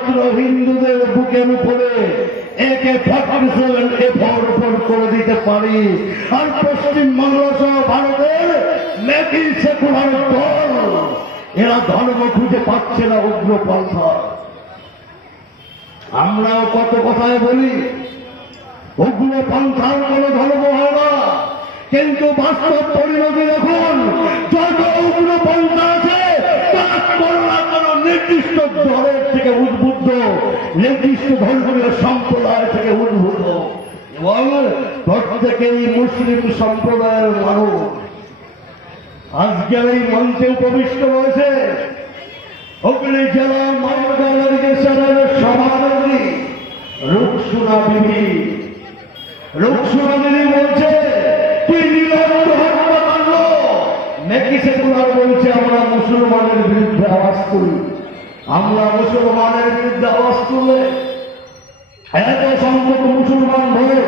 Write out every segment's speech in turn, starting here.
একমাত্র হিন্দুদের বুকের উপরে AK-47 করে দিতে পারি। আর পশ্চিমবঙ্গ সহ ভারতের মেকি সেকুলার দল এরা ধর্ম খুঁজে পাচ্ছে না উগ্রপন্থা। আমরাও কত কথায় বলি উগ্রপন্থার কোন ধর্ম হয় না, কিন্তু বাস্তব পরিণতি দেখুন, যত উগ্রপন্থা আছে নির্দিষ্ট দলের থেকে উদ্বুদ্ধ, নির্দিষ্ট ধর্মীয় সম্প্রদায় থেকে উদ্বুদ্ধ এবং প্রত্যেকেই মুসলিম সম্প্রদায়ের মানুষ। আজকের এই মঞ্চে উপবিষ্ট রয়েছে হুগলি জেলা মানবাধিকার সভাপতি রুকসুনা বিবি। রুকসুনা বিবি বলছে কি নিরন্ত হত্যাকাণ্ড, মেকি সেকুলার বলছে আমরা মুসলমানের বিরুদ্ধে আওয়াজ তুলি। আমরা মুসলমানের বিরুদ্ধে আওয়াজ তুলে এত সংখ্যক মুসলমান ধরে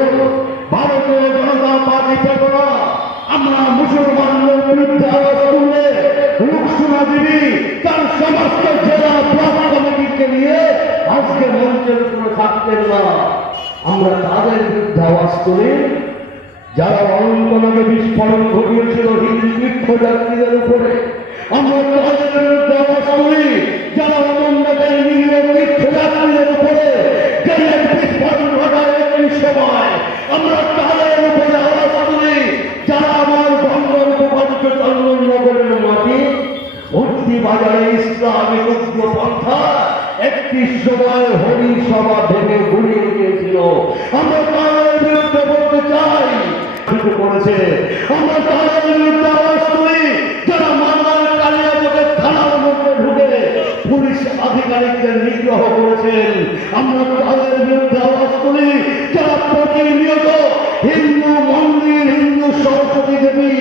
ভারতীয় জনতা পার্টি পেত না। আমরা মুসলমানদের বিরুদ্ধে আওয়াজ তুললে রুকসুনা বিবি তার সমস্ত জেলা ব্লক কমিটিকে নিয়ে আজকে মঞ্চের উপরে থাকতেন না। আমরা তাদের বিরুদ্ধে আওয়াজ তুলি যারা অনন্তনাগে বিস্ফোরণ ঘটিয়েছিল হিন্দু তীর্থযাত্রীদের উপরে। আমরা তাদের বিরুদ্ধে আওয়াজ তুলি যারা অনন্তনাগের নিরীহ তীর্থযাত্রীদের উপরে জেলের বিস্ফোরণ ঘটায় একই সময়। আমরা তাদের উপরে আওয়াজ তুলি যারা আমার বন্দর উপকণ্ঠ চন্দননগরের মাটি ভর্তি বাজারে ইসলামী উগ্রপন্থা একটি সময় হরি সভা ভেঙে ঘুরিয়ে দিয়েছিল। আমরা তাদের বিরুদ্ধে বলতে চাই করেছে। আমরা তাদের বিরুদ্ধে আওয়াজ তুলি যারা মামলার কালিয়াচকের থানার মধ্যে ঢুকে পুলিশ আধিকারিকদের নিগ্রহ করেছেন। আমরা তাদের বিরুদ্ধে আওয়াজ তুলি যারা প্রতিনিয়ত হিন্দু মন্দির, হিন্দু সরস্বতী দেবী,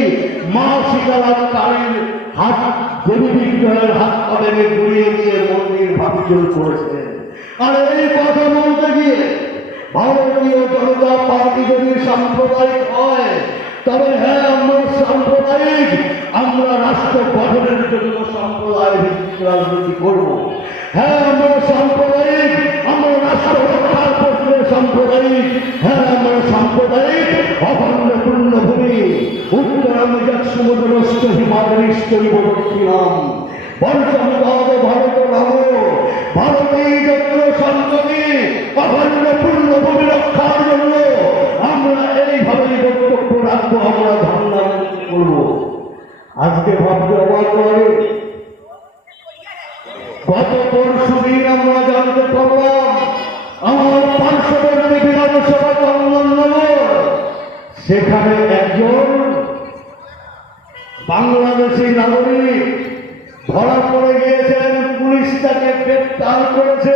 মা সীতারাম কালীর হাত দেবী বিগ্রহের হাত পাড়ে ঘুরিয়ে দিয়ে মন্দির ভাঙচুর করেছেন। আর এই কথা বলতে গিয়ে ভারতীয় জনতা পার্টি যদি সাম্প্রদায়িক হয় তবে হ্যাঁ আমরা সাম্প্রদায়িক, আমরা রাষ্ট্র গঠনের জন্য সাম্প্রদায়িক রাজনীতি করব। হ্যাঁ আমরা সাম্প্রদায়িক, আমরা রাষ্ট্র রক্ষার প্রশ্নে সাম্প্রদায়িক। হ্যাঁ আমরা সাম্প্রদায়িক অখণ্ড পূর্ণভূমি উত্তরাঞ্চল সমুদ্রস্থ হিমালয়স্থ দক্ষিণাম বর্ষমুদাদ ভারত নাম ভারতেই যত্র সম্প্রতি অখণ্ড পূর্ণভূমি রক্ষার জন্য আমরা এইভাবেই বক্তব্য রাখবো, আমরা ধর্ণা করব। আজকে ভাবতে অবাক করে গত পরশু দিন আমরা জানতে পারলাম আমার পার্শ্ববর্তী বিধানসভা চন্দননগর, সেখানে একজন বাংলাদেশি নাগরিক ধরা পড়ে গিয়েছেন, পুলিশ তাকে গ্রেপ্তার করেছে।